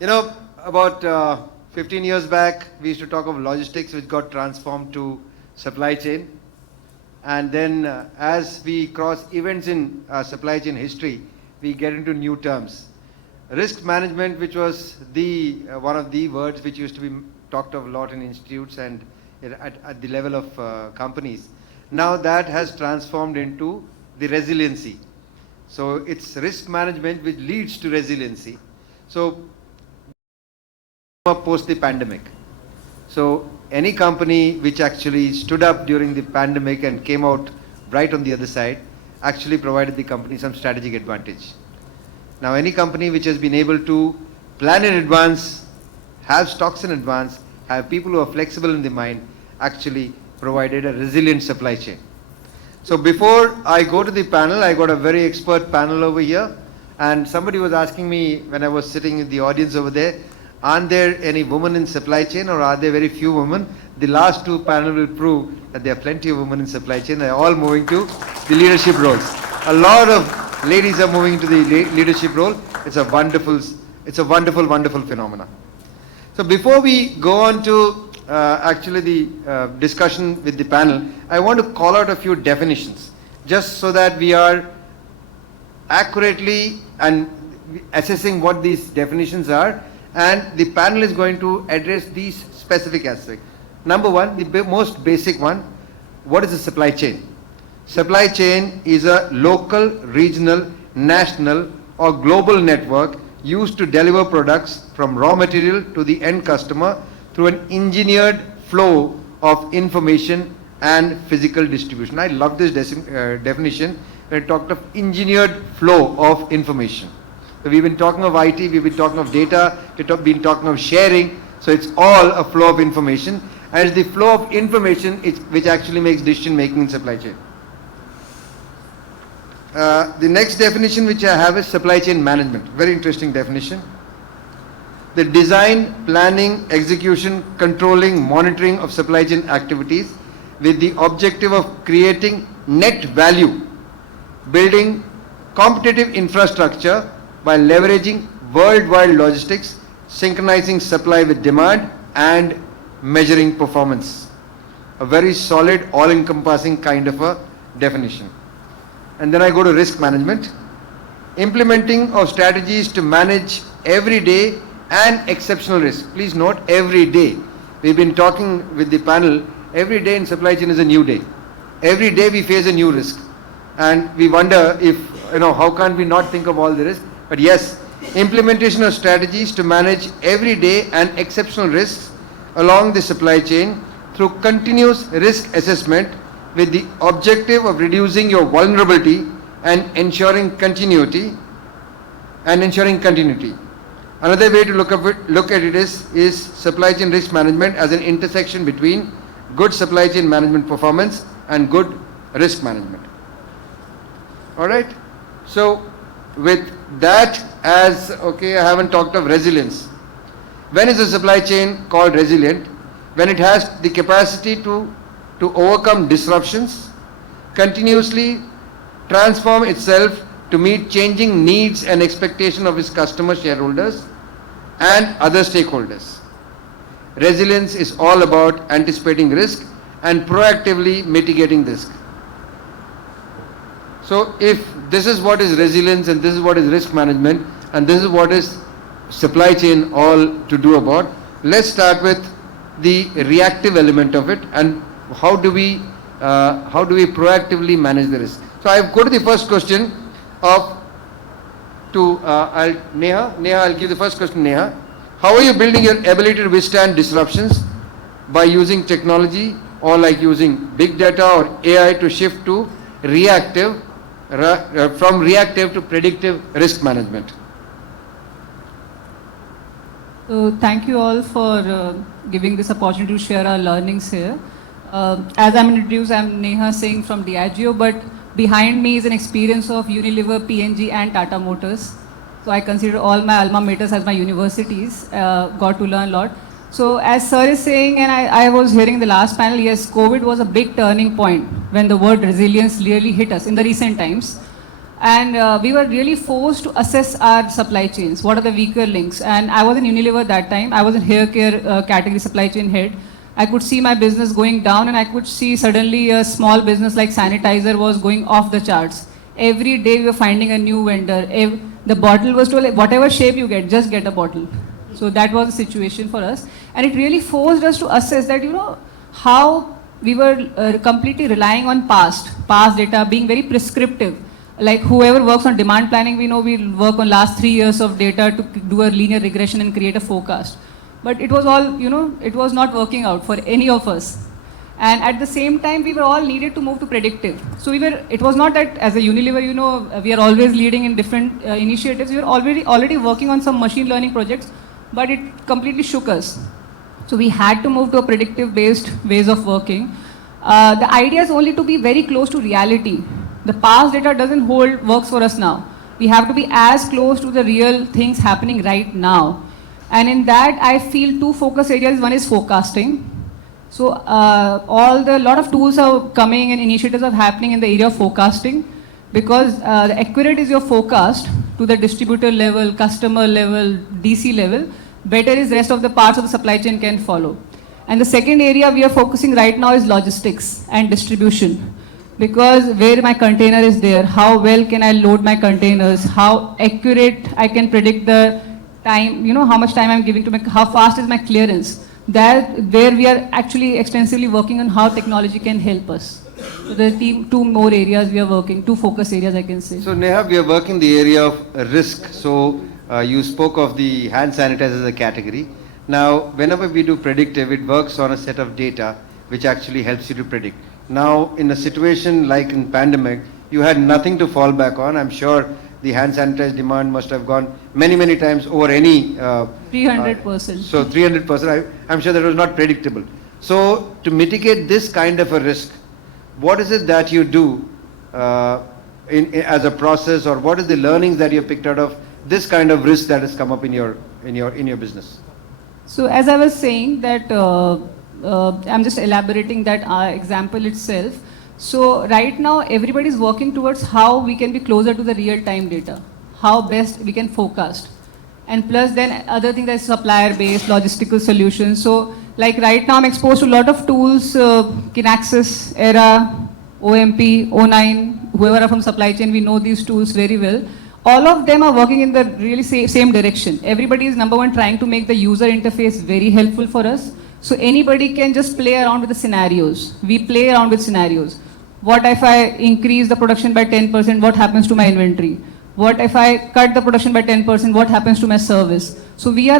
You know, about 15 years back, we used to talk of logistics, which got transformed to supply chain. And then as we cross events in supply chain history, we get into new terms. Risk management, which was the one of the words which used to be talked of a lot in institutes and at the level of companies. Now that has transformed into the resiliency. So it's risk management which leads to resiliency. So post the pandemic. So any company which actually stood up during the pandemic and came out bright on the other side actually provided the company some strategic advantage. Now any company which has been able to plan in advance, have stocks in advance, have people who are flexible in the mind, actually provided a resilient supply chain. So before I go to the panel, I got a very expert panel over here, and somebody was asking me when I was sitting in the audience over there, aren't there any women in supply chain or are there very few women? The last two panels will prove that there are plenty of women in supply chain. They are all moving to the leadership roles. A lot of ladies are moving to the leadership role. It's a wonderful, wonderful phenomenon. So before we go on to actually the discussion with the panel, I want to call out a few definitions just so that we are accurately and assessing what these definitions are, and the panel is going to address these specific aspects. Number one, the most basic one, what is a supply chain? Supply chain is a local, regional, national or global network used to deliver products from raw material to the end customer through an engineered flow of information and physical distribution. I love this definition when I talked of engineered flow of information. So we've been talking of IT, we've been talking of data, we've been talking of sharing. So it's all a flow of information, and it's the flow of information which actually makes decision making in supply chain. The next definition which I have is supply chain management. Very interesting definition. The design, planning, execution, controlling, monitoring of supply chain activities with the objective of creating net value, building competitive infrastructure by leveraging worldwide logistics, synchronizing supply with demand and measuring performance. A very solid, all-encompassing kind of a definition. And then I go to risk management. Implementing of strategies to manage everyday and exceptional risk. Please note, every day. We've been talking with the panel, every day in supply chain is a new day. Every day we face a new risk. And we wonder if, how can't we not think of all the risks? But yes, implementation of strategies to manage everyday and exceptional risks along the supply chain through continuous risk assessment with the objective of reducing your vulnerability and ensuring continuity. Another way to look at it is supply chain risk management as an intersection between good supply chain management performance and good risk management. All right. So with that as, okay, I haven't talked of resilience. When is a supply chain called resilient? When it has the capacity to overcome disruptions, continuously transform itself to meet changing needs and expectations of its customer shareholders and other stakeholders. Resilience is all about anticipating risk and proactively mitigating risk. So if this is what is resilience and this is what is risk management and this is what is supply chain all to do about, let's start with the reactive element of it and how do we proactively manage the risk. So I go to the first question Neha. Neha, I'll give the first question, Neha. How are you building your ability to withstand disruptions by using technology or like using big data or AI to shift to reactive, from reactive to predictive risk management? So thank you all for giving this opportunity to share our learnings here. As I'm introduced, I'm Neha Singh from Diageo, but behind me is an experience of Unilever, P&G and Tata Motors. So I consider all my alma maters as my universities, got to learn a lot. So as sir is saying, and I was hearing the last panel, yes, COVID was a big turning point when the word resilience really hit us in the recent times. And we were really forced to assess our supply chains. What are the weaker links? And I was in Unilever that time. I was in hair care category supply chain head. I could see my business going down, and I could see suddenly a small business like sanitizer was going off the charts. Every day we were finding a new vendor. The bottle was told, whatever shape you get, just get a bottle. So that was the situation for us. And it really forced us to assess that, how we were completely relying on past data, being very prescriptive. Like whoever works on demand planning, we know we'll work on last 3 years of data to do a linear regression and create a forecast. But it was all, it was not working out for any of us. And at the same time, we were all needed to move to predictive. So it was not that as a Unilever, we are always leading in different initiatives. We were already working on some machine learning projects, but it completely shook us. So we had to move to a predictive based ways of working. The idea is only to be very close to reality. The past data doesn't works for us now. We have to be as close to the real things happening right now. And in that, I feel 2 focus areas. One is forecasting. So lot of tools are coming and initiatives are happening in the area of forecasting, because the accurate is your forecast to the distributor level, customer level, DC level, better is rest of the parts of the supply chain can follow. And the second area we are focusing right now is logistics and distribution. Because where my container is there, how well can I load my containers, how accurate I can predict the time, how much time I'm giving to how fast is my clearance. Where we are actually extensively working on how technology can help us. So there are 2 more areas we are working, 2 focus areas I can say. So Neha, we are working the area of risk. So you spoke of the hand sanitizer as a category. Now, whenever we do predictive, it works on a set of data which actually helps you to predict. Now, in a situation like in pandemic, you had nothing to fall back on. I'm sure the hand sanitizer demand must have gone many, many times over any... 300%. So 300%, I'm sure that was not predictable. So to mitigate this kind of a risk, what is it that you do as a process, or what is the learnings that you have picked out of this kind of risk that has come up in your business? So as I was saying that, I'm just elaborating that example itself. So right now everybody is working towards how we can be closer to the real-time data, how best we can forecast. And plus then other things like supplier-based, logistical solutions. So like right now I'm exposed to a lot of tools, Kinaxis, Era, OMP, O9, whoever are from supply chain, we know these tools very well. All of them are working in the really same direction. Everybody is number one trying to make the user interface very helpful for us. So anybody can just play around with the scenarios. We play around with scenarios. What if I increase the production by 10%? What happens to my inventory? What if I cut the production by 10%? What happens to my service? So these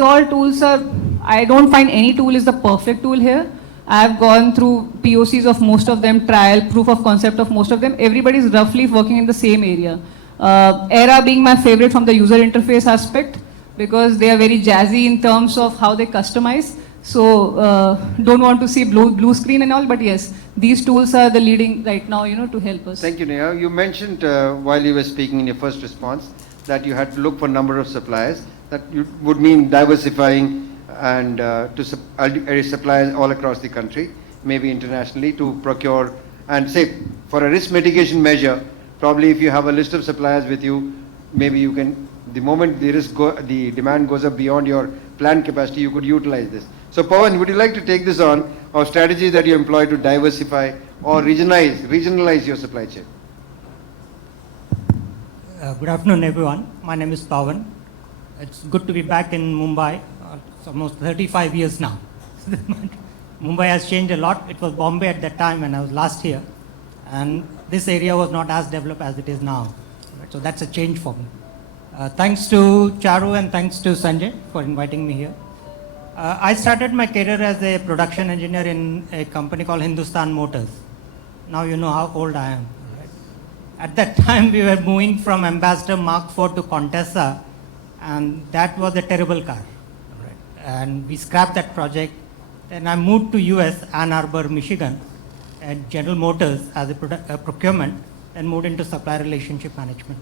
all tools are, I don't find any tool is the perfect tool here. I have gone through POCs of most of them, trial, proof of concept of most of them. Everybody is roughly working in the same area. Era being my favorite from the user interface aspect, because they are very jazzy in terms of how they customize. So don't want to see blue screen and all, but yes, these tools are the leading right now, to help us. Thank you, Neha. You mentioned while you were speaking in your first response that you had to look for number of suppliers. That would mean diversifying and to suppliers all across the country, maybe internationally, to procure and say for a risk mitigation measure. Probably if you have a list of suppliers with you, maybe you can, the moment the demand goes up beyond your planned capacity, you could utilize this. So Pavan, would you like to take this on, or strategies that you employ to diversify or regionalize your supply chain? Good afternoon, everyone. My name is Pavan. It's good to be back in Mumbai. It's almost 35 years now. Mumbai has changed a lot. It was Bombay at that time when I was last here. And this area was not as developed as it is now. Right? So that's a change for me. Thanks to Charu and thanks to Sanjay for inviting me here. I started my career as a production engineer in a company called Hindustan Motors. Now you know how old I am. Right? At that time we were moving from Ambassador Mark IV to Contessa, and that was a terrible car. Right? And we scrapped that project. Then I moved to US, Ann Arbor, Michigan, at General Motors as a procurement, and moved into supply relationship management.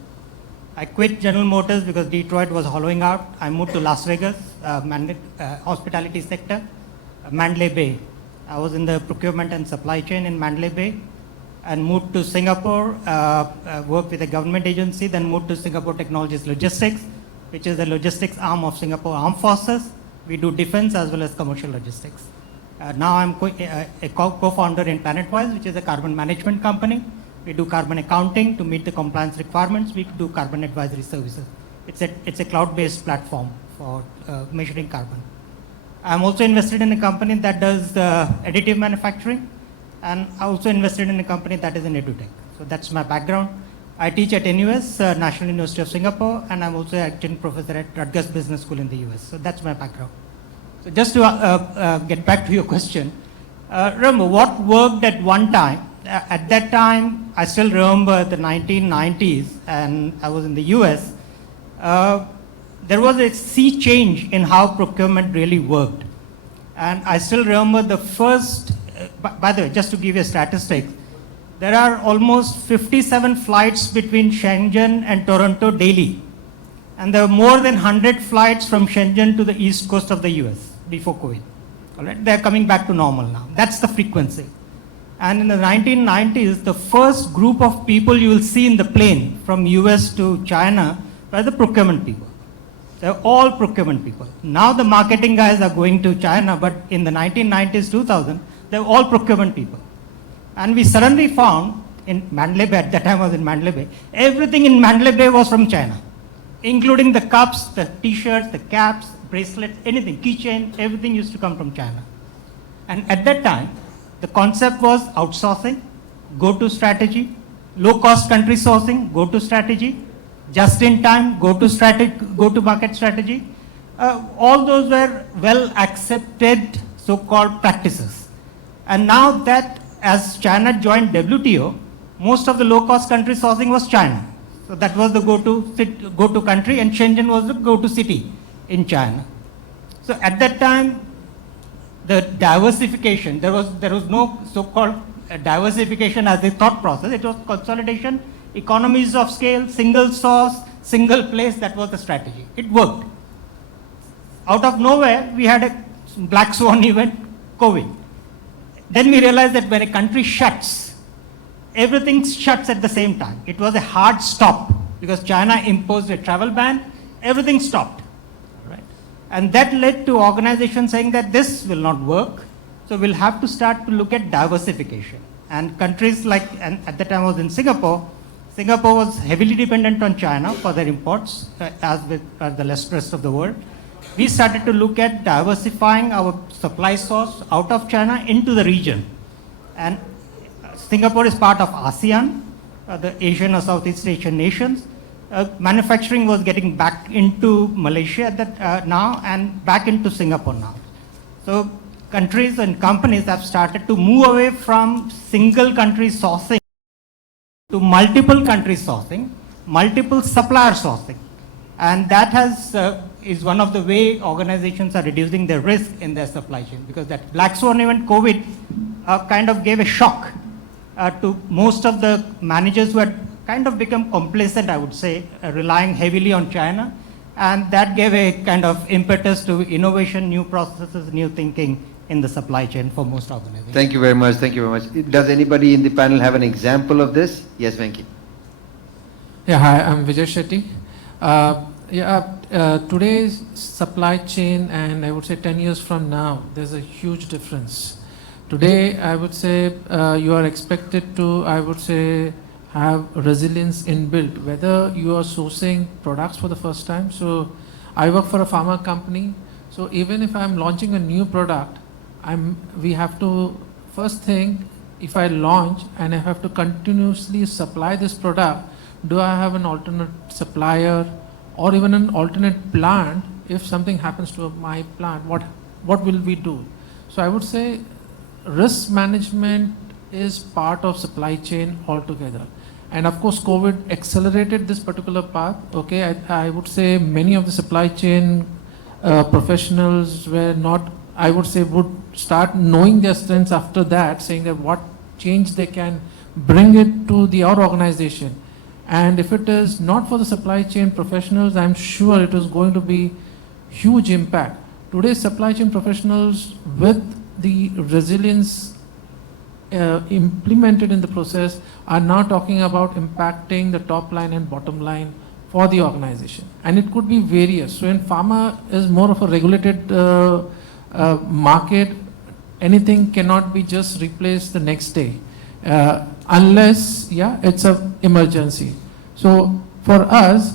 I quit General Motors because Detroit was hollowing out. I moved to Las Vegas, hospitality sector, Mandalay Bay. I was in the procurement and supply chain in Mandalay Bay. and moved to Singapore, worked with a government agency, then moved to Singapore Technologies Logistics, which is the logistics arm of Singapore Armed Forces. We do defense as well as commercial logistics. Now I'm a co-founder in Planetwise, which is a carbon management company. We do carbon accounting to meet the compliance requirements. We do carbon advisory services. It's a cloud-based platform for measuring carbon. I'm also invested in a company that does additive manufacturing, and I also invested in a company that is in edutech. So that's my background. I teach at NUS, National University of Singapore, and I'm also adjunct professor at Rutgers Business School in the US. So that's my background. So just to get back to your question, remember what worked at one time. At that time, I still remember the 1990s, and I was in the US. There was a sea change in how procurement really worked. And I still remember the first, by the way, just to give you a statistic, there are almost 57 flights between Shenzhen and Toronto daily. And there are more than 100 flights from Shenzhen to the east coast of the US before COVID. All right? They're coming back to normal now. That's the frequency. And in the 1990s, the first group of people you will see in the plane from US to China were the procurement people. They're all procurement people. Now the marketing guys are going to China, but in the 1990s, 2000, they were all procurement people. And we suddenly found in Mandalay Bay, at that time I was in Mandalay Bay, everything in Mandalay Bay was from China, including the cups, the t-shirts, the caps, bracelets, anything, keychain, everything used to come from China. And at that time, the concept was outsourcing, go-to strategy, low-cost country sourcing, go-to strategy, just-in-time, go-to-market strategy. All those were well-accepted so-called practices. And now that as China joined WTO, most of the low-cost country sourcing was China. So that was the go-to country, and Shenzhen was the go-to city in China. So at that time, the diversification, there was no so-called diversification as a thought process. It was consolidation, economies of scale, single source, single place. That was the strategy. It worked. Out of nowhere, we had a black swan event, COVID. Then we realized that when a country shuts, everything shuts at the same time. It was a hard stop because China imposed a travel ban. Everything stopped. Right? And that led to organizations saying that this will not work. So we'll have to start to look at diversification. And countries like, and at the time I was in Singapore, Singapore was heavily dependent on China for their imports, as with the rest of the world. We started to look at diversifying our supply source out of China into the region. And Singapore is part of ASEAN, the Asian or Southeast Asian nations. Manufacturing was getting back into Malaysia at that, now and back into Singapore now. So countries and companies have started to move away from single country sourcing to multiple country sourcing, multiple supplier sourcing. And that is one of the way organizations are reducing their risk in their supply chain, because that black swan event, COVID, kind of gave a shock to most of the managers who had kind of become complacent, I would say, relying heavily on China. And that gave a kind of impetus to innovation, new processes, new thinking in the supply chain for most organizations. Thank you very much. Thank you very much. Does anybody in the panel have an example of this? Yes, Venki. Yeah, hi, I'm Vijay Shetty. Today's supply chain, and I would say 10 years from now, there's a huge difference. Today, I would say you are expected to, I would say, have resilience inbuilt, whether you are sourcing products for the first time. So I work for a pharma company. So even if I'm launching a new product, we have to first think, if I launch and I have to continuously supply this product, do I have an alternate supplier or even an alternate plant? If something happens to my plant, what will we do? So I would say risk management is part of supply chain altogether. And of course, COVID accelerated this particular path. Okay, I would say many of the supply chain professionals were not, I would say, would start knowing their strengths after that, saying that what change they can bring it to our organization. And if it is not for the supply chain professionals, I'm sure it is going to be huge impact. Today's supply chain professionals, with the resilience implemented in the process are now talking about impacting the top line and bottom line for the organization. And it could be various. So in pharma is more of a regulated market. Anything cannot be just replaced the next day unless, it's a emergency. So for us,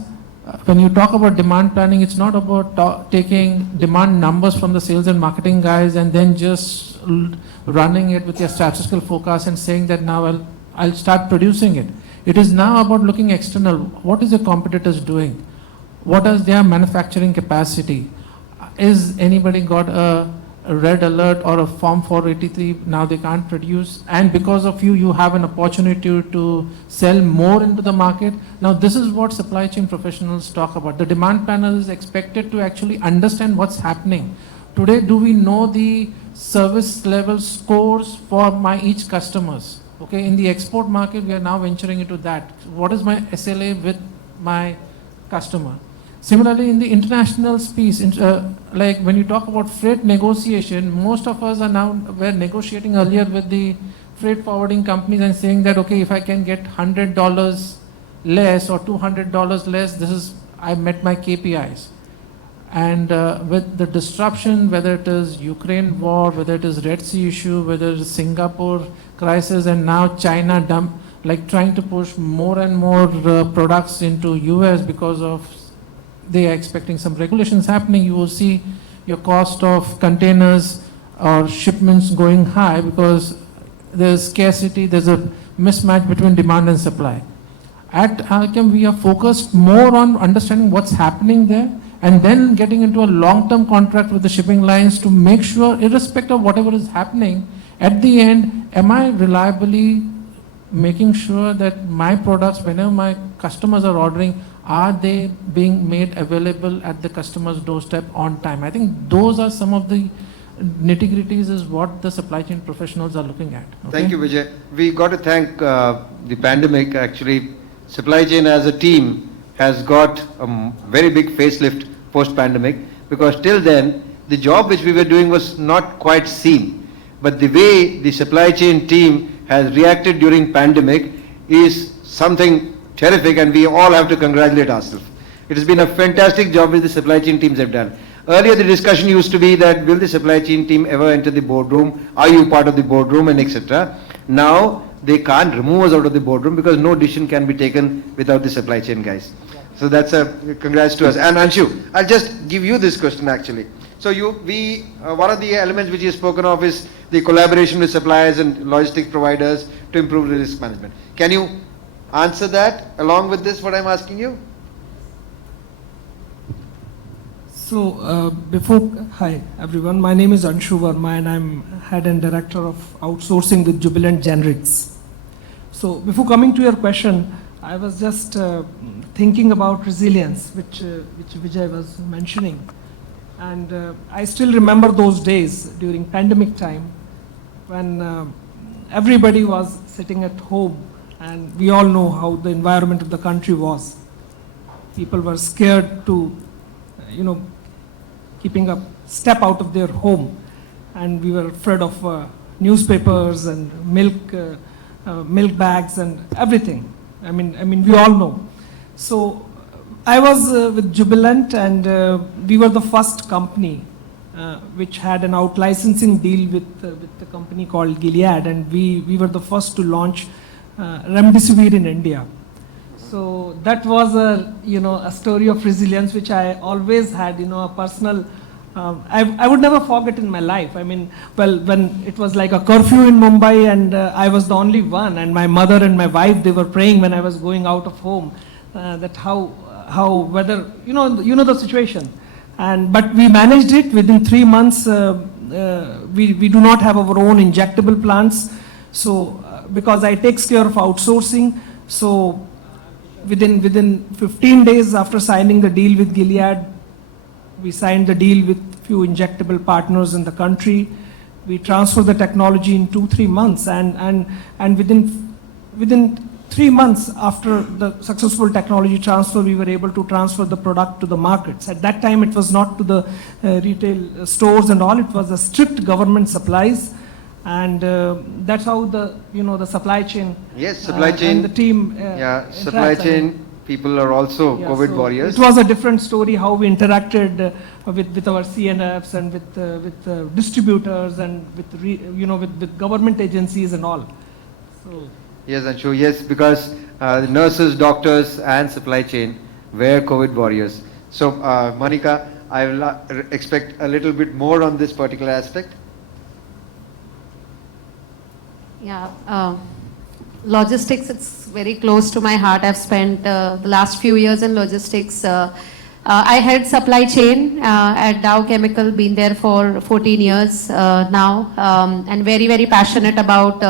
when you talk about demand planning, it's not about taking demand numbers from the sales and marketing guys and then just running it with your statistical forecast and saying that now I'll start producing it. It is now about looking external. What is the competitors doing? What is their manufacturing capacity? Is anybody got a red alert or a form 483, now they can't produce, and because of you have an opportunity to sell more into the market. Now this is what supply chain professionals talk about. The demand panel is expected to actually understand what's happening. Today, do we know the service level scores for each customers? Okay, in the export market, we are now venturing into that. What is my SLA with my customer? Similarly, in the international space, like when you talk about freight negotiation, most of us were negotiating earlier with the freight forwarding companies and saying that, okay, if I can get $100 less or $200 less, I met my KPIs. And with the disruption, whether it is Ukraine war, whether it is Red Sea issue, whether it is Singapore crisis, and now China trying to push more and more products into US because of they are expecting some regulations happening, you will see your cost of containers or shipments going high because there's scarcity, there's a mismatch between demand and supply. At Alkem, we are focused more on understanding what's happening there and then getting into a long-term contract with the shipping lines to make sure, irrespective of whatever is happening, at the end, am I reliably making sure that my products, whenever my customers are ordering, are they being made available at the customer's doorstep on time? I think those are some of the nitty-gritties is what the supply chain professionals are looking at. Okay? Thank you, Vijay. We got to thank the pandemic. Actually, supply chain as a team has got a very big facelift post-pandemic, because till then, the job which we were doing was not quite seen. But the way the supply chain team has reacted during pandemic is something terrific, and we all have to congratulate ourselves. It has been a fantastic job which the supply chain teams have done. Earlier the discussion used to be that will the supply chain team ever enter the boardroom, are you part of the boardroom, and etc. Now they can't remove us out of the boardroom because no decision can be taken without the supply chain guys. So that's a congrats to us. And Anshu, I'll just give you this question actually. So one of the elements which you've spoken of is the collaboration with suppliers and logistic providers to improve the risk management. Can you answer that along with this, what I'm asking you? So hi everyone, my name is Anshu Verma and I'm head and director of outsourcing with Jubilant Generics. So before coming to your question, I was just thinking about resilience, which Vijay was mentioning. And I still remember those days during pandemic time when everybody was sitting at home, and we all know how the environment of the country was. People were scared to, keeping a step out of their home, and we were afraid of newspapers and milk bags and everything. I mean, we all know. So I was with Jubilant, and we were the first company which had an out-licensing deal with the company called Gilead, and we were the first to launch Remdesivir in India. So that was a story of resilience which I always had, a personal. I would never forget in my life. I mean, well, when it was like a curfew in Mumbai, and I was the only one, and my mother and my wife, they were praying when I was going out of home that whether the situation, but we managed it within 3 months. We do not have our own injectable plants, so because I takes care of outsourcing, so within 15 days after signing the deal with Gilead, we signed the deal with few injectable partners in the country. We transferred the technology in 2-3 months, and within 3 months after the successful technology transfer, we were able to transfer the product to the markets. At that time, it was not to the retail stores and all, it was a strict government supplies. and that's how the supply chain. Yes, supply chain. And the team. Yeah, supply interacts. chain people are also Yeah, COVID so warriors. It was a different story how we interacted with our CNFs and with distributors and with government agencies and all. So. Yes, Anshu, yes, because the nurses, doctors and supply chain were COVID warriors. So, Manika, I will expect a little bit more on this particular aspect. Yeah, logistics, it's very close to my heart. I've spent the last few years in logistics. I head supply chain at Dow Chemical, been there for 14 years now, and very, very passionate about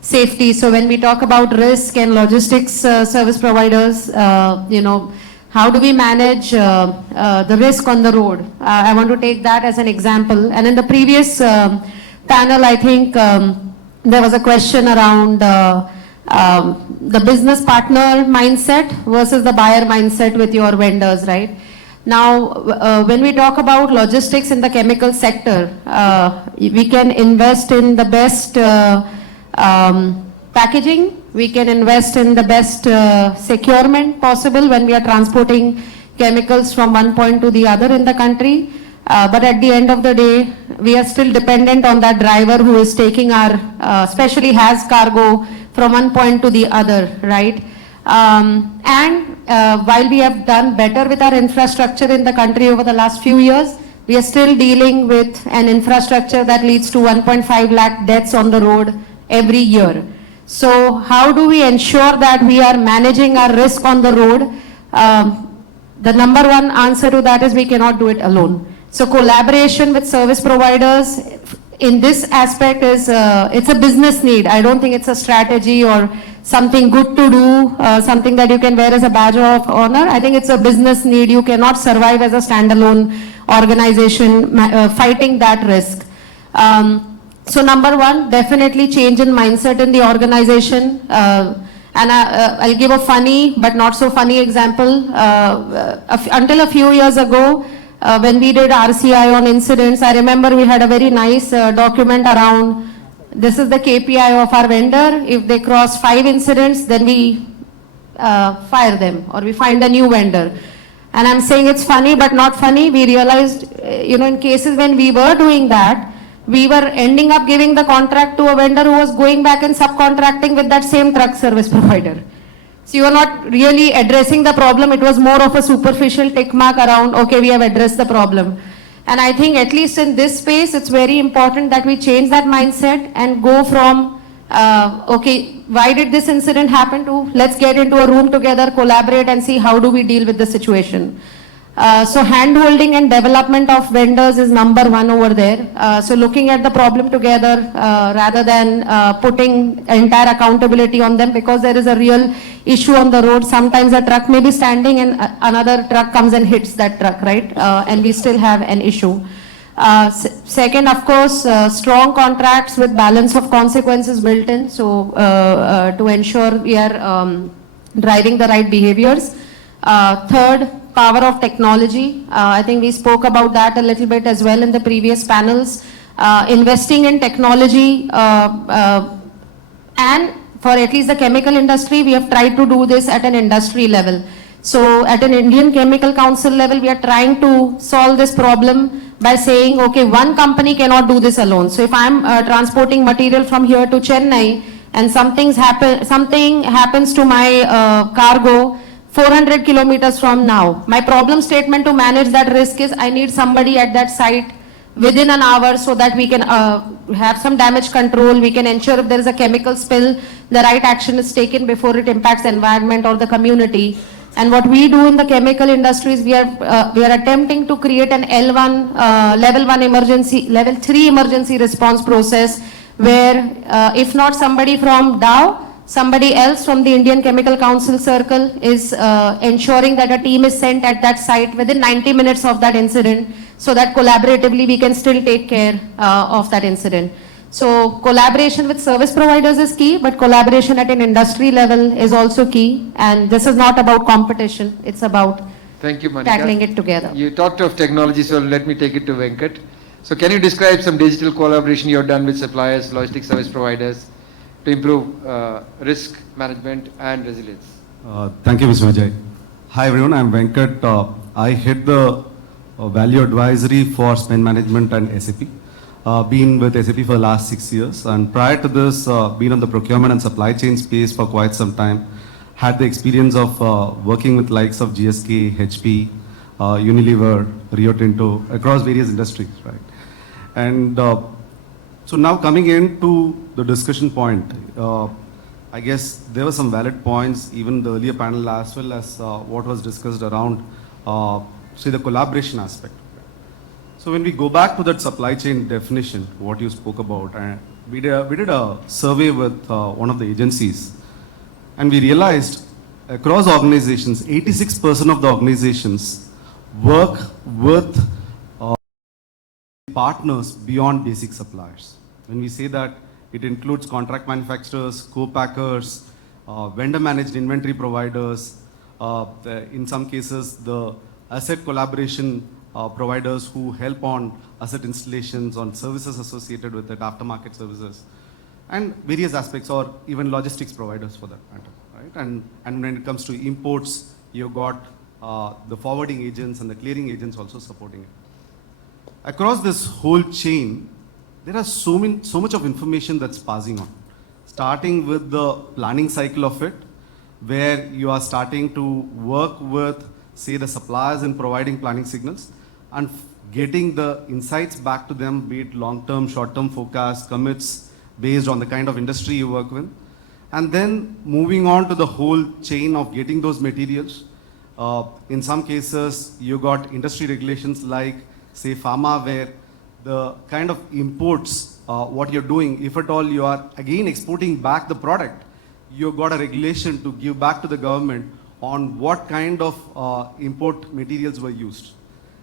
safety. So when we talk about risk and logistics service providers, how do we manage the risk on the road? I want to take that as an example. And in the previous panel, I think there was a question around the business partner mindset versus the buyer mindset with your vendors, right? Now, when we talk about logistics in the chemical sector, we can invest in the best packaging, we can invest in the best securement possible when we are transporting chemicals from one point to the other in the country. But at the end of the day, we are still dependent on that driver who is taking our, especially has cargo from one point to the other, right? While we have done better with our infrastructure in the country over the last few years, we are still dealing with an infrastructure that leads to 1.5 lakh deaths on the road every year. So how do we ensure that we are managing our risk on the road? The number one answer to that is we cannot do it alone. So collaboration with service providers in this aspect is, it's a business need. I don't think it's a strategy or something good to do, something that you can wear as a badge of honor. I think it's a business need. You cannot survive as a standalone organization fighting that risk. So number one, definitely change in mindset in the organization. And I'll give a funny but not so funny example. Until a few years ago, when we did RCI on incidents, I remember we had a very nice document around, this is the KPI of our vendor. If they cross 5 incidents, then we fire them or we find a new vendor. And I'm saying it's funny but not funny. We realized, in cases when we were doing that, we were ending up giving the contract to a vendor who was going back and subcontracting with that same truck service provider. So you are not really addressing the problem. It was more of a superficial tick mark around, okay, we have addressed the problem. And I think at least in this space, it's very important that we change that mindset and go from, okay, why did this incident happen to, let's get into a room together, collaborate and see how do we deal with the situation. So hand-holding and development of vendors is number one over there. So looking at the problem together rather than putting entire accountability on them, because there is a real issue on the road. Sometimes a truck may be standing and another truck comes and hits that truck, right? And we still have an issue. Second, of course, strong contracts with balance of consequences built in. So to ensure we are driving the right behaviors. Third, power of technology. I think we spoke about that a little bit as well in the previous panels. Investing in technology and for at least the chemical industry, we have tried to do this at an industry level. So at an Indian Chemical Council level, we are trying to solve this problem by saying, okay, one company cannot do this alone. So if I'm transporting material from here to Chennai and something happens to my cargo 400 kilometers from now, my problem statement to manage that risk is I need somebody at that site within an hour so that we can have some damage control, we can ensure if there is a chemical spill, the right action is taken before it impacts the environment or the community. And what we do in the chemical industry is we are attempting to create an L1, level 1 emergency, level 3 emergency response process where if not somebody from Dow, somebody else from the Indian Chemical Council circle is ensuring that a team is sent at that site within 90 minutes of that incident so that collaboratively we can still take care of that incident. So collaboration with service providers is key, but collaboration at an industry level is also key. And this is not about competition, it's about Thank you, Manika. tackling it together. You talked of technology, so let me take it to Venkat. So can you describe some digital collaboration you have done with suppliers, logistics service providers to improve risk management and resilience? Thank you, Mr. Vijay. Hi everyone, I'm Venkat. I head the value advisory for spend management and SAP. Been with SAP for the last 6 years, and prior to this, been on the procurement and supply chain space for quite some time. Had the experience of working with likes of GSK, HP, Unilever, Rio Tinto, across various industries, right? And so now coming into the discussion point, I guess there were some valid points, even the earlier panel as well as what was discussed around, say, the collaboration aspect. So when we go back to that supply chain definition, what you spoke about, we did a survey with one of the agencies, and we realized across organizations, 86% of the organizations work with partners beyond basic suppliers. When we say that, it includes contract manufacturers, co-packers, vendor-managed inventory providers, in some cases the asset collaboration providers who help on asset installations, on services associated with it, aftermarket services, and various aspects, or even logistics providers for that matter, right? And when it comes to imports, you've got the forwarding agents and the clearing agents also supporting it. Across this whole chain, there are so much of information that's passing on, starting with the planning cycle of it, where you are starting to work with, say, the suppliers in providing planning signals and getting the insights back to them, be it long-term, short-term forecast, commits based on the kind of industry you work with. And then moving on to the whole chain of getting those materials. In some cases, you got industry regulations like, say, pharma, where the kind of imports, what you're doing, if at all you are again exporting back the product, you've got a regulation to give back to the government on what kind of import materials were used.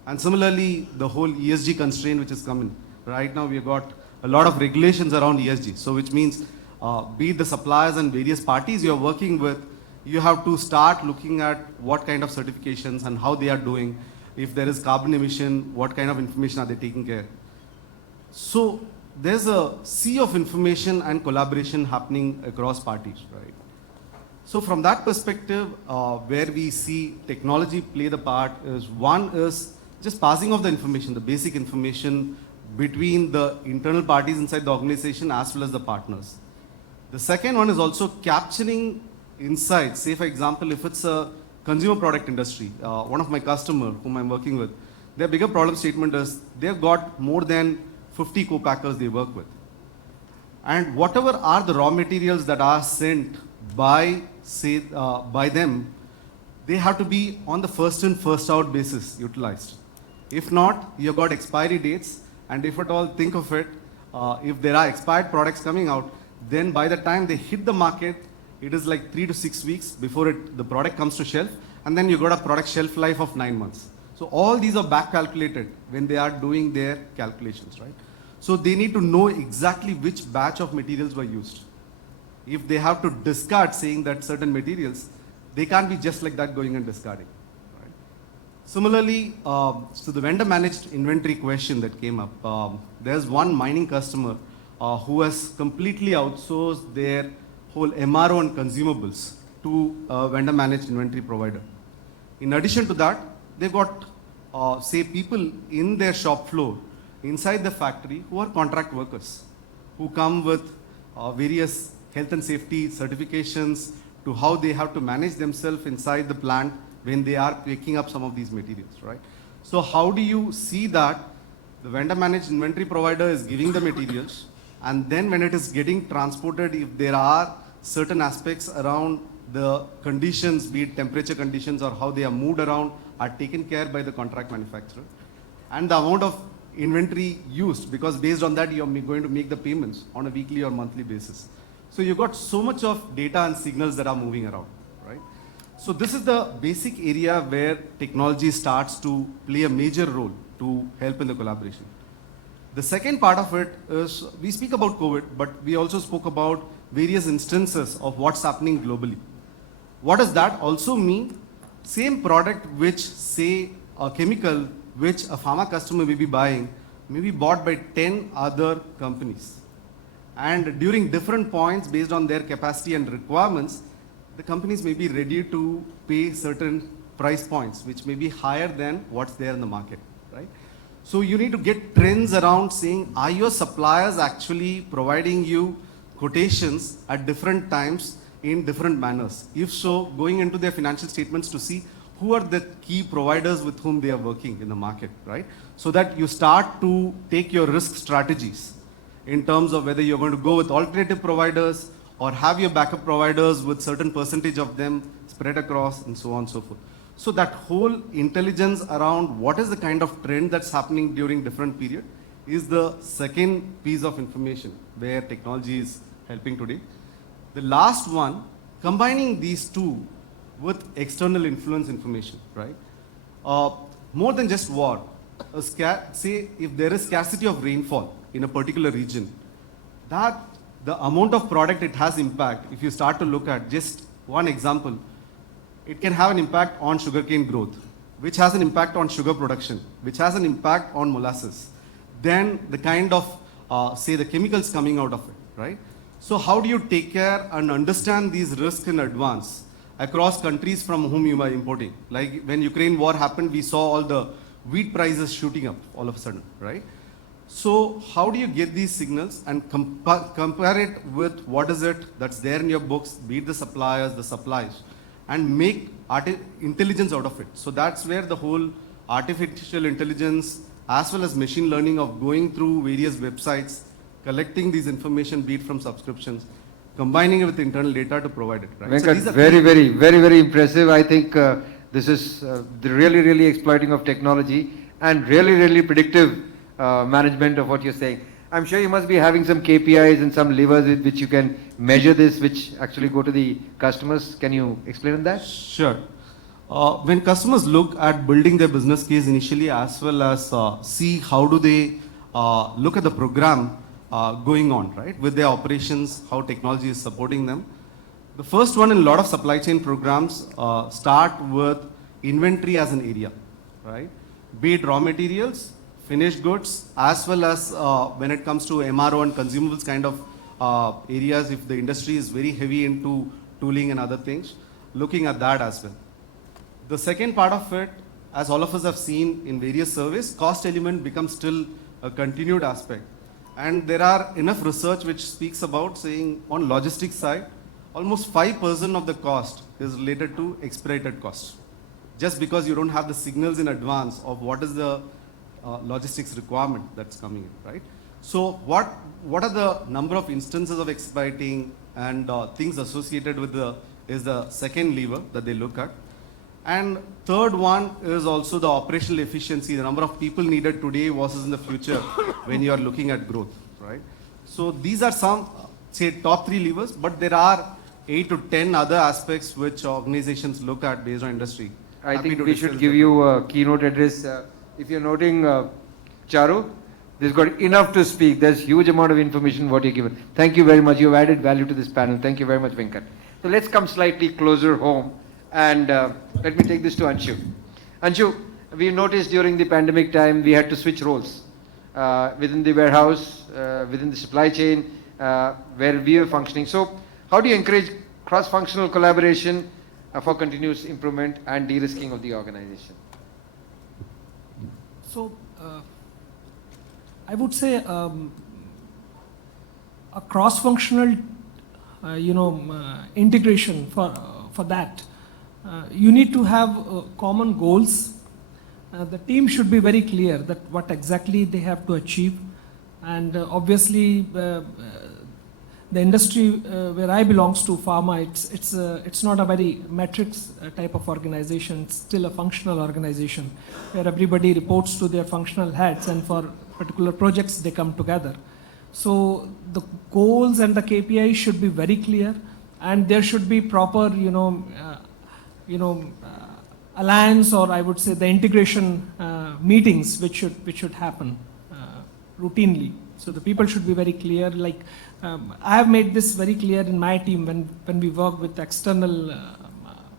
And similarly, the whole ESG constraint which is coming. Right now we've got a lot of regulations around ESG. So which means, be it the suppliers and various parties you're working with, you have to start looking at what kind of certifications and how they are doing. If there is carbon emission, what kind of information are they taking care? So there's a sea of information and collaboration happening across parties, right? So from that perspective, where we see technology play the part is, one is just passing of the information, the basic information between the internal parties inside the organization as well as the partners. The second one is also capturing insights. Say, for example, if it's a consumer product industry, one of my customers whom I'm working with, their bigger problem statement is they've got more than 50 co-packers they work with. And whatever are the raw materials that are sent by, say, by them, they have to be on the first in, first out basis utilized. If not, you've got expiry dates, and if at all think of it, if there are expired products coming out, then by the time they hit the market, it is like 3 to 6 weeks before the product comes to shelf, and then you got a product shelf life of 9 months. So all these are back calculated when they are doing their calculations, right? So they need to know exactly which batch of materials were used. If they have to discard, saying that certain materials, they can't be just like that going and discarding. Right? Similarly, so the vendor managed inventory question that came up, there's one mining customer who has completely outsourced their whole MRO and consumables to a vendor managed inventory provider. In addition to that, they've got, say, people in their shop floor inside the factory who are contract workers, who come with various health and safety certifications to how they have to manage themselves inside the plant when they are picking up some of these materials, right? So how do you see that the vendor managed inventory provider is giving the materials, and then when it is getting transported, if there are certain aspects around the conditions, be it temperature conditions or how they are moved around, are taken care by the contract manufacturer, and the amount of inventory used, because based on that you're going to make the payments on a weekly or monthly basis. So you've got so much of data and signals that are moving around, right? So this is the basic area where technology starts to play a major role to help in the collaboration. The second part of it is, we speak about COVID, but we also spoke about various instances of what's happening globally. What does that also mean? Same product which, say, a chemical which a pharma customer may be buying may be bought by 10 other companies. And during different points, based on their capacity and requirements, the companies may be ready to pay certain price points, which may be higher than what's there in the market, right? So you need to get trends around saying, are your suppliers actually providing you quotations at different times in different manners? If so, going into their financial statements to see who are the key providers with whom they are working in the market, right? So that you start to take your risk strategies in terms of whether you're going to go with alternative providers or have your backup providers with certain percentage of them spread across and so on and so forth. So that whole intelligence around what is the kind of trend that's happening during different period is the second piece of information where technology is helping today. The last one, combining these two with external influence information, right? More than just war, say if there is scarcity of rainfall in a particular region, that the amount of product it has impact, if you start to look at just one example, it can have an impact on sugarcane growth, which has an impact on sugar production, which has an impact on molasses. Then the kind of, say the chemicals coming out of it, right? So how do you take care and understand these risks in advance across countries from whom you are importing? Like when Ukraine war happened, we saw all the wheat prices shooting up all of a sudden, right? So how do you get these signals and compare it with what is it that's there in your books, be it the suppliers, the supplies, and make intelligence out of it. So that's where the whole artificial intelligence as well as machine learning of going through various websites, collecting these information, be it from subscriptions, combining it with internal data to provide it. Right? Venkat, So very impressive. I think this is the really exploiting of technology and really predictive management of what you're saying. I'm sure you must be having some KPIs and some levers with which you can measure this, which actually go to the customers. Can you explain on that? Sure. When customers look at building their business case initially, as well as see how do they look at the program going on, right, with their operations, how technology is supporting them. The first one in a lot of supply chain programs start with inventory as an area, right? Be it raw materials, finished goods, as well as when it comes to MRO and consumables kind of areas, if the industry is very heavy into tooling and other things, looking at that as well. The second part of it, as all of us have seen in various surveys, cost element becomes still a continued aspect. And there are enough research which speaks about saying on logistics side, almost 5% of the cost is related to expedited costs. Just because you don't have the signals in advance of what is the logistics requirement that's coming in, right? So what are the number of instances of expediting and things associated with is the second lever that they look at. And third one is also the operational efficiency, the number of people needed today versus in the future when you are looking at growth, right? So these are some, say, top 3 levers, but there are 8 to 10 other aspects which organizations look at based on industry. I think we should give you a keynote address. If you're noting, Charu, there's got enough to speak. There's huge amount of information what you're given. Thank you very much. You've added value to this panel. Thank you very much, Venkat. So let's come slightly closer home. And let me take this to Anshu. Anshu, we noticed during the pandemic time, we had to switch roles within the warehouse, within the supply chain, where we were functioning. So how do you encourage cross-functional collaboration for continuous improvement and de-risking of the organization? So, I would say a cross-functional, integration for that. You need to have common goals. The team should be very clear that what exactly they have to achieve. And obviously, the industry where I belongs to, pharma, it's not a very metrics type of organization. It's still a functional organization where everybody reports to their functional heads, and for particular projects they come together. So the goals and the KPIs should be very clear, and there should be proper, alliance, or I would say the integration meetings which should happen routinely. So the people should be very clear. Like I have made this very clear in my team when we work with external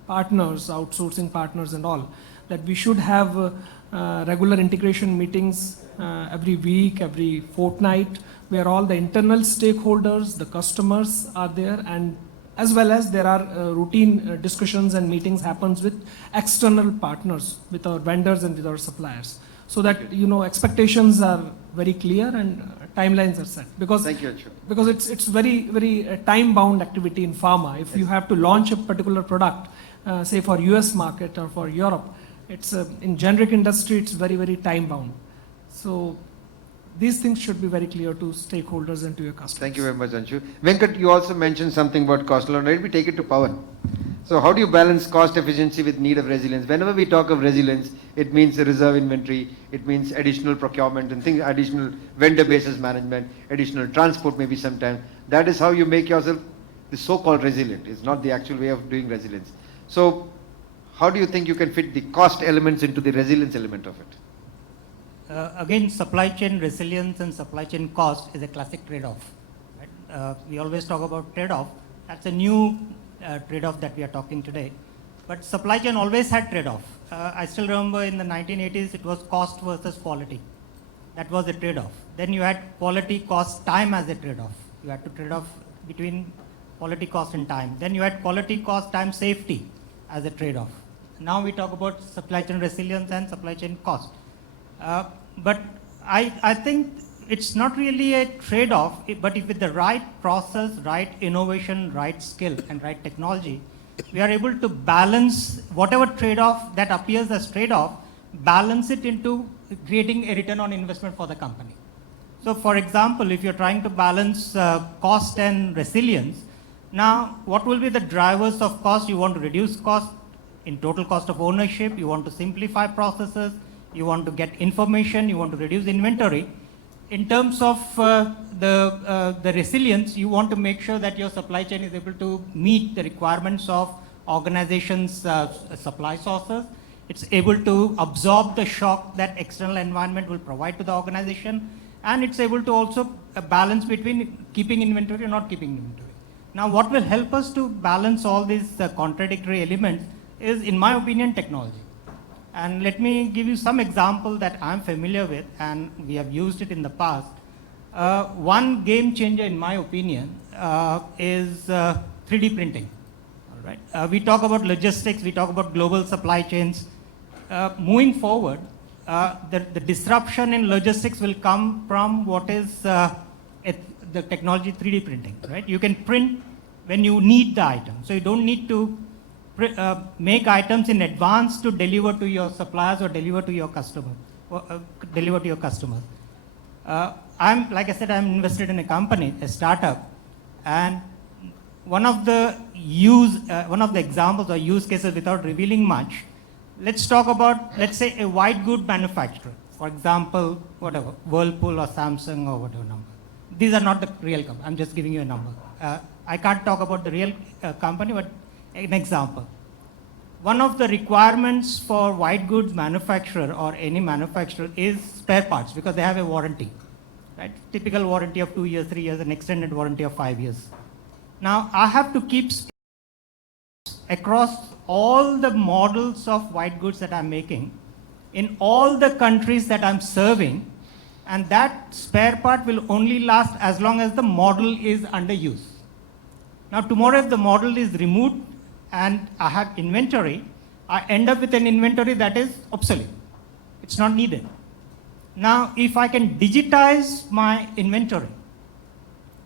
partners, outsourcing partners and all, that we should have regular integration meetings every week, every fortnight, where all the internal stakeholders, the customers are there, and as well as there are routine discussions and meetings happens with external partners, with our vendors and with our suppliers, so that expectations are very clear and timelines are set. Because Thank you, Anshu. because it's very time bound activity in pharma. If you have to launch a particular product, say for US market or for Europe, it's in generic industry it's very time bound. So these things should be very clear to stakeholders and to your customers. Thank you very much, Anshu. Venkat, you also mentioned something about cost alone. Let me take it to Pavan. So how do you balance cost efficiency with need of resilience? Whenever we talk of resilience, it means reserve inventory, it means additional procurement and things, additional vendor basis management, additional transport maybe sometimes. That is how you make yourself the so-called resilient. It's not the actual way of doing resilience. So how do you think you can fit the cost elements into the resilience element of it? Again, supply chain resilience and supply chain cost is a classic trade-off. Right? We always talk about trade-off. That's a new trade-off that we are talking today. But supply chain always had trade-off. I still remember in the 1980s, it was cost versus quality. That was the trade-off. Then you had quality, cost, time as a trade-off. You had to trade off between quality, cost, and time. Then you had quality, cost, time, safety as a trade-off. Now we talk about supply chain resilience and supply chain cost. But I think it's not really a trade-off, but if with the right process, right innovation, right skill, and right technology, we are able to balance whatever trade-off that appears as trade-off, balance it into creating a return on investment for the company. So for example, if you're trying to balance cost and resilience, now what will be the drivers of cost? You want to reduce cost in total cost of ownership, you want to simplify processes, you want to get information, you want to reduce inventory. In terms of the resilience, you want to make sure that your supply chain is able to meet the requirements of organizations' supply sources. It's able to absorb the shock that external environment will provide to the organization, and it's able to also balance between keeping inventory or not keeping inventory. Now, what will help us to balance all these contradictory elements is, in my opinion, technology. And let me give you some example that I'm familiar with, and we have used it in the past. One game changer, in my opinion, is 3D printing. All right. We talk about logistics, we talk about global supply chains. Moving forward, the disruption in logistics will come from what is the technology 3D printing. Right? You can print when you need the item, so you don't need to make items in advance to deliver to your suppliers or deliver to your customer. Like I said, I'm invested in a company, a startup, and one of the examples or use cases, without revealing much, let's talk about, let's say, a white good manufacturer. For example, whatever, Whirlpool or Samsung or whatever number. These are not the real company. I'm just giving you a number. I can't talk about the real company, but an example. One of the requirements for white goods manufacturer or any manufacturer is spare parts, because they have a warranty. Right? Typical warranty of 2 years, 3 years, and extended warranty of 5 years. Now, I have to keep across all the models of white goods that I'm making in all the countries that I'm serving, and that spare part will only last as long as the model is under use. Now, tomorrow if the model is removed and I have inventory, I end up with an inventory that is obsolete. It's not needed. Now, if I can digitize my inventory,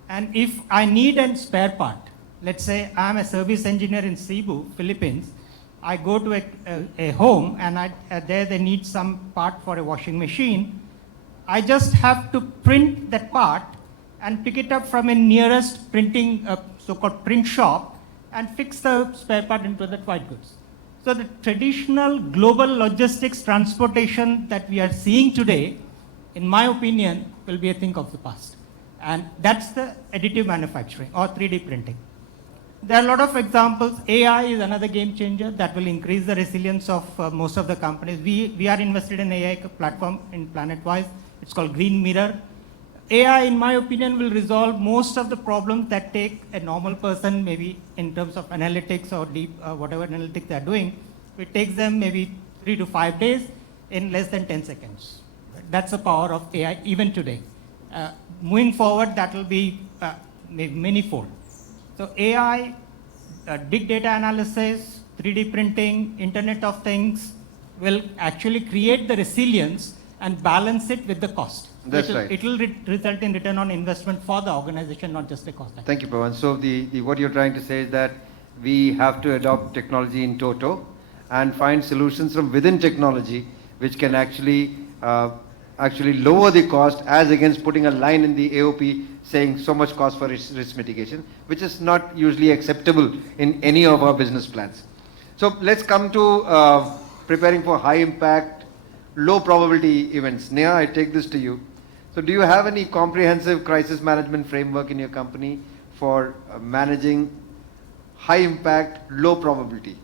and if I need a spare part, let's say I'm a service engineer in Cebu, Philippines, I go to a home and there they need some part for a washing machine. I just have to print that part and pick it up from a nearest printing, so-called print shop, and fix the spare part into the white goods. So the traditional global logistics transportation that we are seeing today, in my opinion, will be a thing of the past. And that's the additive manufacturing or 3D printing. There are a lot of examples. AI is another game changer that will increase the resilience of most of the companies. We are invested in AI platform in Planetwise. It's called Green Mirror. AI, in my opinion, will resolve most of the problems that take a normal person, maybe in terms of analytics or deep, whatever analytics they're doing. It takes them maybe 3 to 5 days in less than 10 seconds. That's the power of AI even today. Moving forward, that will be many-fold. So AI, big data analysis, 3D printing, Internet of Things will actually create the resilience and balance it with the cost. That's right. It will result in return on investment for the organization, not just the cost. Thank you, Pavan. So what you're trying to say is that we have to adopt technology in toto and find solutions from within technology which can actually lower the cost as against putting a line in the AOP saying so much cost for risk mitigation, which is not usually acceptable in any of our business plans. So let's come to preparing for high impact, low probability events. Neha, I take this to you. So do you have any comprehensive crisis management framework in your company for managing high impact, low probability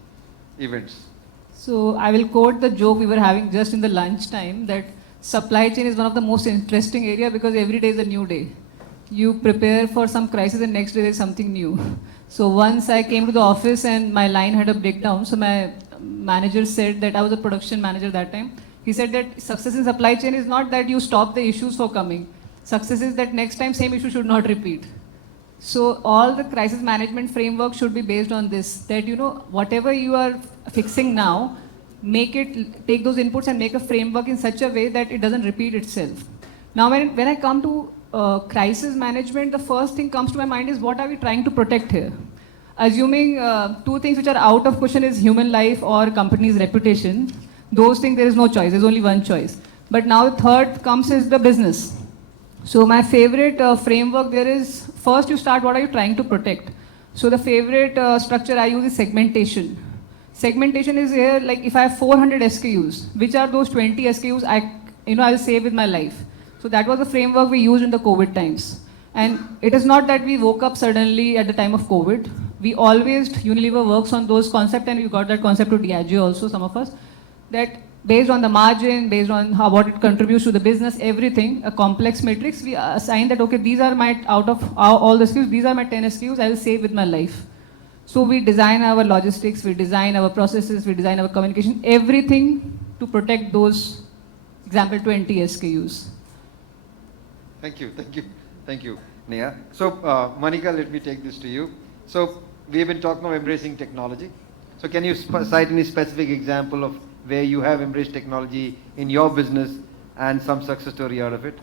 events? So I will quote the joke we were having just in the lunch time that supply chain is one of the most interesting area because every day is a new day. You prepare for some crisis and next day there is something new. So once I came to the office and my line had a breakdown, so my manager said that I was a production manager that time. He said that success in supply chain is not that you stop the issues for coming. Success is that next time same issue should not repeat. So all the crisis management framework should be based on this, that whatever you are fixing now, take those inputs and make a framework in such a way that it doesn't repeat itself. Now when I come to crisis management, the first thing comes to my mind is what are we trying to protect here? Assuming two things which are out of question is human life or company's reputation, those things there is no choice, there's only one choice. But now the third comes is the business. So my favorite framework there is, first you start what are you trying to protect. So the favorite structure I use is segmentation. Segmentation is here, like if I have 400 SKUs, which are those 20 SKUs I'll save with my life. So that was the framework we used in the COVID times. And it is not that we woke up suddenly at the time of COVID. We always, Unilever works on those concepts, and we got that concept to Diageo also, some of us, that based on the margin, based on what it contributes to the business, everything, a complex matrix, we assign that, okay, these are my, out of all the SKUs, these are my 10 SKUs, I will save with my life. So we design our logistics, we design our processes, we design our communication, everything to protect those, example, 20 SKUs. Thank you, Neha. So Manika, let me take this to you. So we have been talking of embracing technology. So can you cite any specific example of where you have embraced technology in your business and some success story out of it?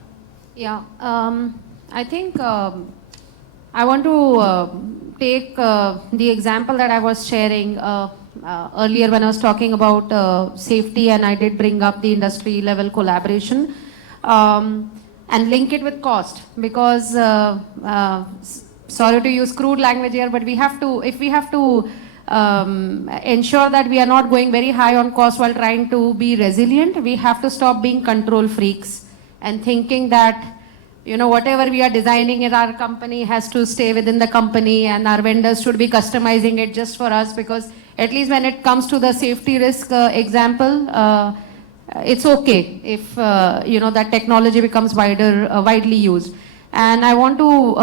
Yeah, I think I want to take the example that I was sharing earlier when I was talking about safety, and I did bring up the industry level collaboration and link it with cost, because sorry to use crude language here, but if we have to ensure that we are not going very high on cost while trying to be resilient, we have to stop being control freaks and thinking that whatever we are designing in our company has to stay within the company and our vendors should be customizing it just for us, because at least when it comes to the safety risk example, it's okay if that technology becomes widely used. And I want to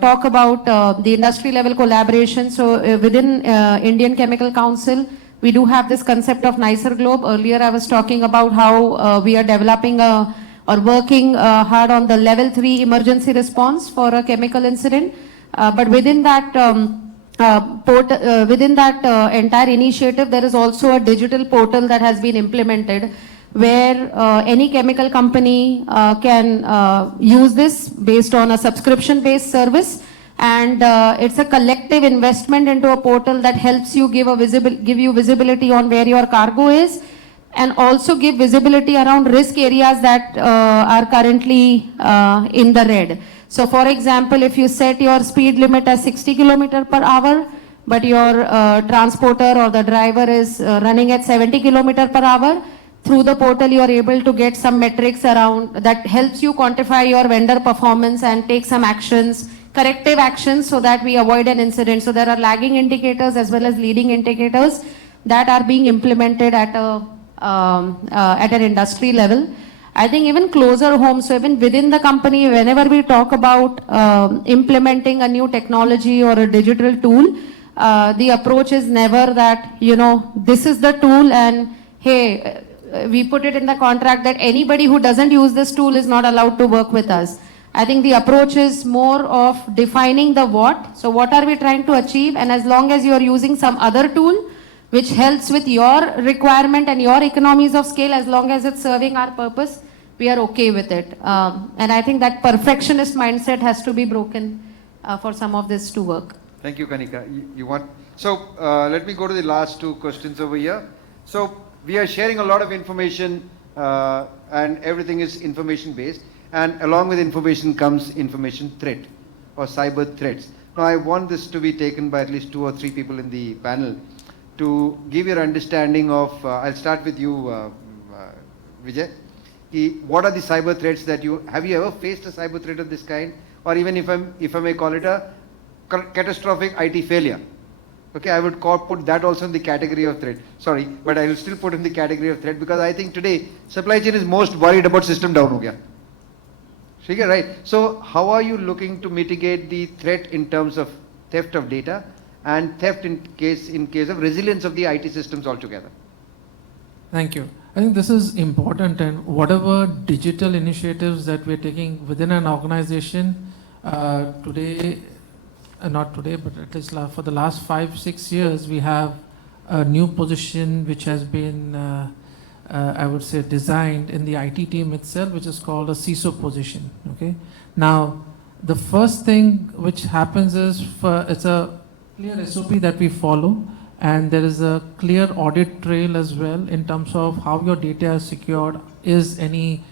talk about the industry level collaboration. So within Indian Chemical Council, we do have this concept of nicer globe. Earlier I was talking about how we are developing or working hard on the level 3 emergency response for a chemical incident. But within that entire initiative, there is also a digital portal that has been implemented, where any chemical company can use this based on a subscription-based service, and it's a collective investment into a portal that helps you give you visibility on where your cargo is, and also give visibility around risk areas that are currently in the red. So for example, if you set your speed limit as 60 km per hour, but your transporter or the driver is running at 70 km per hour, through the portal you are able to get some metrics around that helps you quantify your vendor performance and take some actions, corrective actions, so that we avoid an incident. So there are lagging indicators as well as leading indicators that are being implemented at an industry level. I think even closer home, so even within the company, whenever we talk about implementing a new technology or a digital tool, the approach is never that, this is the tool and hey, we put it in the contract that anybody who doesn't use this tool is not allowed to work with us. I think the approach is more of defining the what. So what are we trying to achieve? And as long as you are using some other tool which helps with your requirement and your economies of scale, as long as it's serving our purpose, we are okay with it. And I think that perfectionist mindset has to be broken for some of this to work. Thank you, Kanika. You want? So let me go to the last two questions over here. So we are sharing a lot of information and everything is information based. And along with information comes information threat or cyber threats. Now I want this to be taken by at least 2 or 3 people in the panel to give your understanding of, I'll start with you, Vijay. What are the cyber threats that have you ever faced a cyber threat of this kind? Or even if I may call it a catastrophic IT failure. Okay, I would put that also in the category of threat. Sorry, but I will still put in the category of threat because I think today supply chain is most worried about system down ho gaya. Right? So how are you looking to mitigate the threat in terms of theft of data and theft in case of resilience of the IT systems altogether? Thank you. I think this is important, and whatever digital initiatives that we're taking within an organization today, not today, but at least for the last 5-6 years, we have a new position which has been, I would say, designed in the IT team itself, which is called a CISO position. Okay. Now, the first thing which happens is it's a clear SOP that we follow, and there is a clear audit trail as well in terms of how your data is secured, is any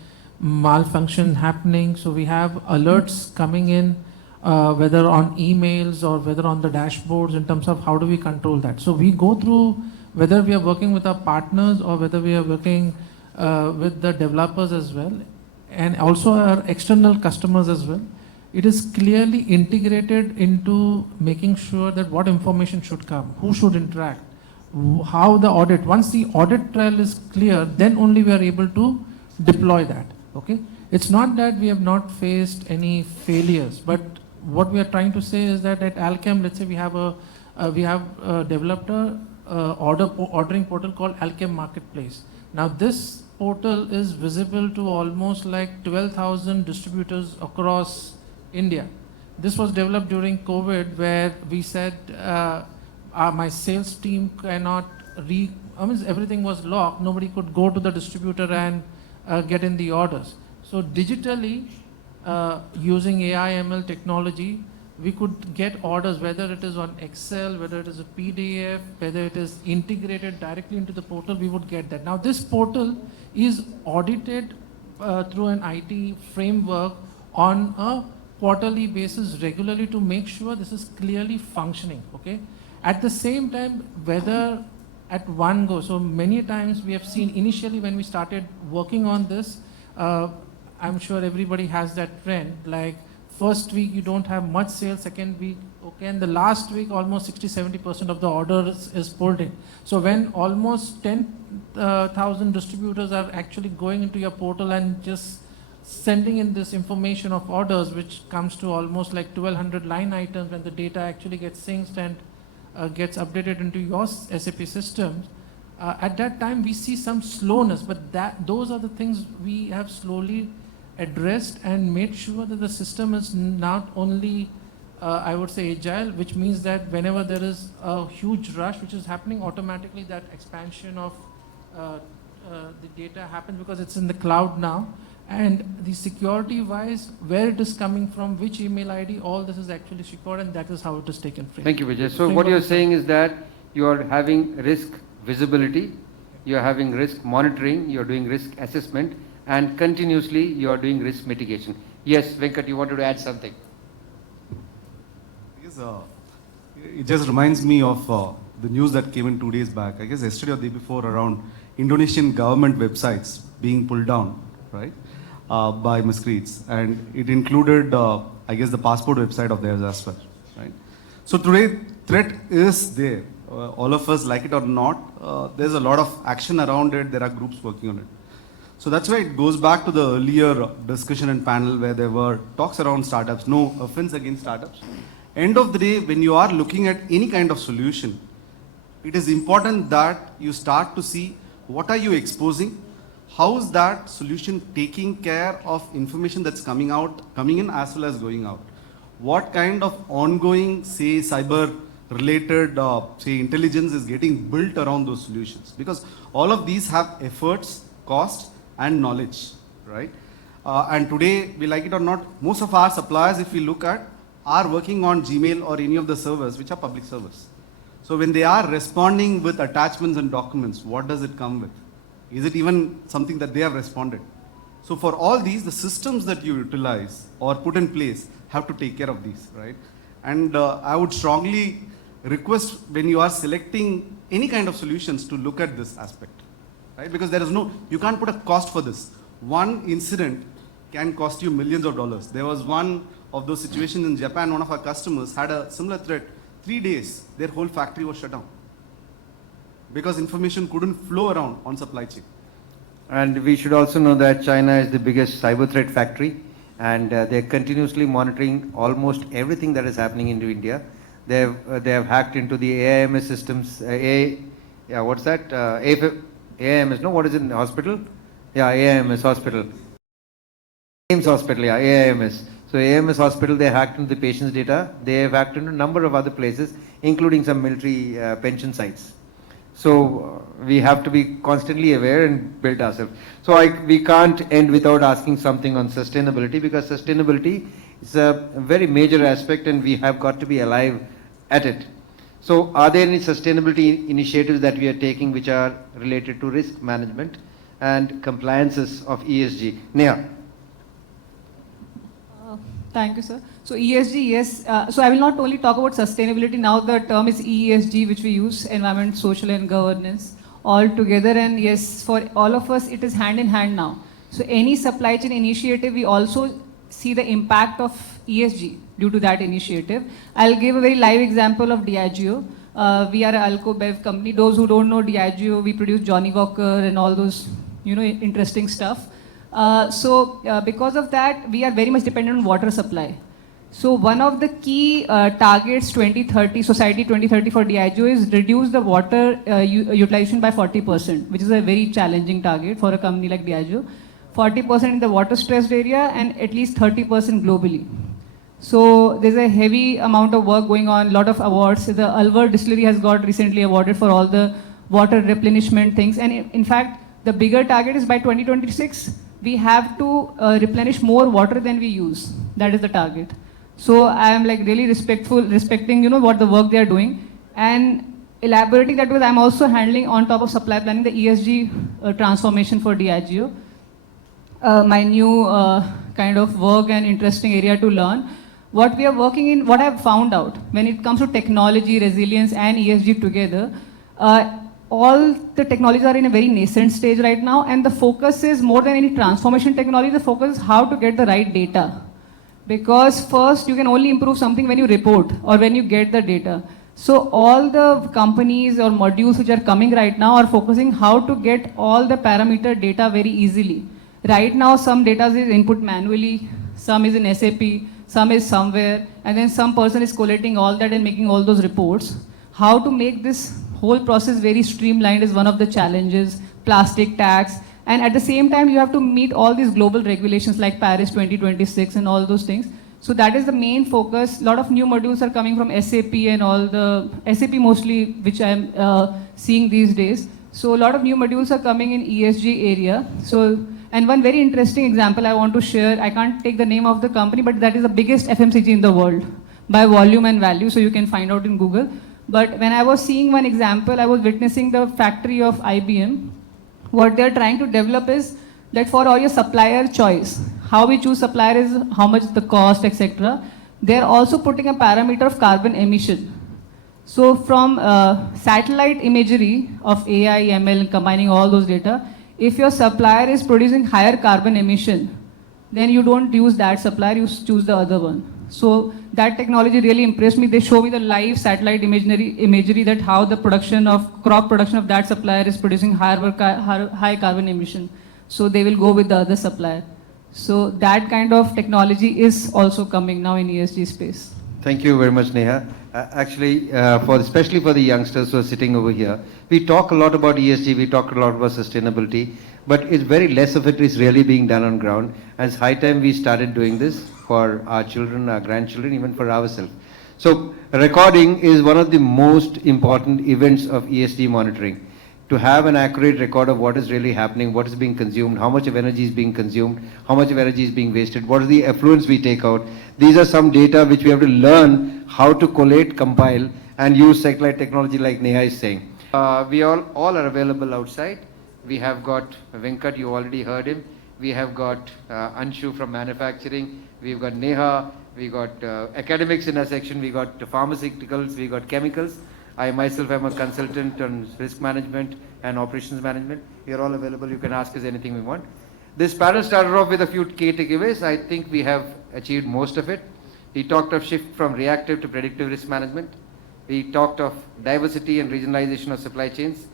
malfunction happening. So we have alerts coming in, whether on emails or whether on the dashboards, in terms of how do we control that. So we go through whether we are working with our partners or whether we are working with the developers as well, and also our external customers as well. It is clearly integrated into making sure that what information should come, who should interact, how the audit. Once the audit trail is clear, then only we are able to deploy that. Okay, it's not that we have not faced any failures, but what we are trying to say is that at Alkem, let's say we have developed a ordering portal called Alkem Marketplace. Now this portal is visible to almost like 12,000 distributors across India. This was developed during COVID, where we said my sales team cannot everything was locked. Nobody could go to the distributor and get in the orders. So digitally, using AI ML technology, we could get orders, whether it is on Excel, whether it is a PDF, whether it is integrated directly into the portal, we would get that. Now this portal is audited through an IT framework on a quarterly basis regularly to make sure this is clearly functioning. Okay. At the same time, whether at one go, so many times we have seen initially when we started working on this, I'm sure everybody has that trend, like first week you don't have much sales, second week, okay, and the last week almost 60-70% of the orders is pulled in. So when almost 10,000 distributors are actually going into your portal and just sending in this information of orders, which comes to almost like 1200 line items, when the data actually gets synced and gets updated into your SAP systems, at that time we see some slowness, but those are the things we have slowly addressed and made sure that the system is not only, I would say, agile, which means that whenever there is a huge rush which is happening, automatically that expansion of the data happens because it's in the cloud now. And the security wise, where it is coming from, which email ID, all this is actually secured, and that is how it is taken frame. Thank you, Vijay. So what you're saying is that you are having risk visibility, you're having risk monitoring, you're doing risk assessment, and continuously you're doing risk mitigation. Yes, Venkat, you wanted to add something? Yes, it just reminds me of the news that came in 2 days back, I guess yesterday or the day before, around Indonesian government websites being pulled down, right, by miscreants. And it included, I guess, the passport website of theirs as well, right? So today, threat is there. All of us, like it or not, there's a lot of action around it. There are groups working on it. So that's why it goes back to the earlier discussion and panel where there were talks around startups, no offense against startups. End of the day, when you are looking at any kind of solution, it is important that you start to see what are you exposing? How is that solution taking care of information that's coming in as well as going out? What kind of ongoing, say, cyber related, say, intelligence is getting built around those solutions? Because all of these have efforts, cost, and knowledge, right? And today, we like it or not, most of our suppliers, if we look at, are working on Gmail or any of the servers which are public servers. So when they are responding with attachments and documents, what does it come with? Is it even something that they have responded? So for all these, the systems that you utilize or put in place have to take care of these, right? And I would strongly request when you are selecting any kind of solutions to look at this aspect, right? Because there is no, you can't put a cost for this. One incident can cost you millions of dollars. There was one of those situations in Japan, one of our customers had a similar threat. 3 days, their whole factory was shut down because information couldn't flow around on supply chain. And we should also know that China is the biggest cyber threat factory, and they're continuously monitoring almost everything that is happening into India. They have hacked into the AIMS systems. What's that? AIMS, no? What is it in the hospital? Yeah, AIMS hospital. AIMS hospital, yeah, AIMS. So AIMS hospital, they hacked into the patient's data. They have hacked into a number of other places, including some military pension sites. So we have to be constantly aware and build ourselves. So we can't end without asking something on sustainability, because sustainability is a very major aspect and we have got to be alive at it. So are there any sustainability initiatives that we are taking which are related to risk management and compliances of ESG? Neha. Thank you, sir. So ESG, yes. So I will not only talk about sustainability. Now the term is ESG, which we use, environment, social and governance, all together. And yes, for all of us, it is hand in hand now. So any supply chain initiative, we also see the impact of ESG due to that initiative. I'll give a very live example of Diageo. We are an Alco Bev company. Those who don't know Diageo, we produce Johnny Walker and all those, interesting stuff. Because of that, we are very much dependent on water supply. So one of the key targets 2030, Society 2030 for Diageo is reduce the water utilization by 40%, which is a very challenging target for a company like Diageo. 40% in the water stressed area and at least 30% globally. So there's a heavy amount of work going on, a lot of awards. The Alvar distillery has got recently awarded for all the water replenishment things. And in fact, the bigger target is by 2026, we have to replenish more water than we use. That is the target. So I am like really respecting, what the work they are doing. And elaborating that with, I'm also handling on top of supply planning, the ESG transformation for Diageo. My new kind of work and interesting area to learn. What we are working in, what I've found out, when it comes to technology, resilience and ESG together, all the technologies are in a very nascent stage right now, and the focus is more than any transformation technology, the focus is how to get the right data. Because first, you can only improve something when you report or when you get the data. So all the companies or modules which are coming right now are focusing how to get all the parameter data very easily. Right now, some data is input manually, some is in SAP, some is somewhere, and then some person is collating all that and making all those reports. How to make this whole process very streamlined is one of the challenges, plastic tax, and at the same time, you have to meet all these global regulations like Paris 2026 and all those things. So that is the main focus. A lot of new modules are coming from SAP and all the, SAP mostly, which I'm seeing these days. So a lot of new modules are coming in ESG area. So, and one very interesting example I want to share, I can't take the name of the company, but that is the biggest FMCG in the world by volume and value, so you can find out in Google. But when I was seeing one example, I was witnessing the factory of IBM. What they're trying to develop is that for all your supplier choice, how we choose supplier is how much the cost, etc. They're also putting a parameter of carbon emission. So from satellite imagery of AI, ML, combining all those data, if your supplier is producing higher carbon emission, then you don't use that supplier, you choose the other one. So that technology really impressed me. They show me the live satellite imagery that how the crop production of that supplier is producing high carbon emission. So they will go with the other supplier. So that kind of technology is also coming now in ESG space. Thank you very much, Neha. Actually, especially for the youngsters who are sitting over here, we talk a lot about ESG, we talk a lot about sustainability, but it's very less of it is really being done on ground. And it's high time we started doing this for our children, our grandchildren, even for ourselves. So recording is one of the most important events of ESG monitoring. To have an accurate record of what is really happening, what is being consumed, how much of energy is being consumed, how much of energy is being wasted, what is the effluents we take out. These are some data which we have to learn how to collate, compile, and use satellite technology like Neha is saying. We all are available outside. We have got Venkat, you already heard him. We have got Anshu from manufacturing. We've got Neha. We got academics in our section. We got pharmaceuticals. We got chemicals. I myself am a consultant on risk management and operations management. We are all available. You can ask us anything we want. This panel started off with a few key takeaways. I think we have achieved most of it. We talked of shift from reactive to predictive risk management. We talked of diversity and regionalization of supply chains.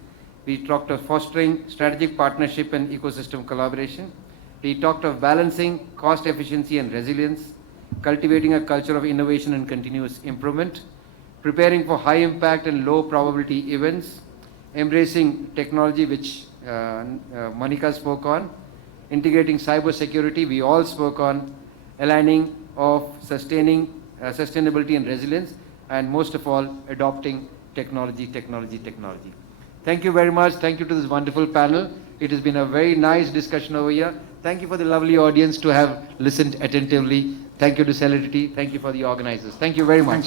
We talked of fostering strategic partnership and ecosystem collaboration. We talked of balancing cost efficiency and resilience, cultivating a culture of innovation and continuous improvement, preparing for high impact and low probability events, embracing technology which Manika spoke on, integrating cyber security, we all spoke on, aligning of sustainability and resilience, and most of all, adopting technology. Thank you very much. Thank you to this wonderful panel. It has been a very nice discussion over here. Thank you for the lovely audience to have listened attentively. Thank you to Celerity. Thank you for the organizers. Thank you very much.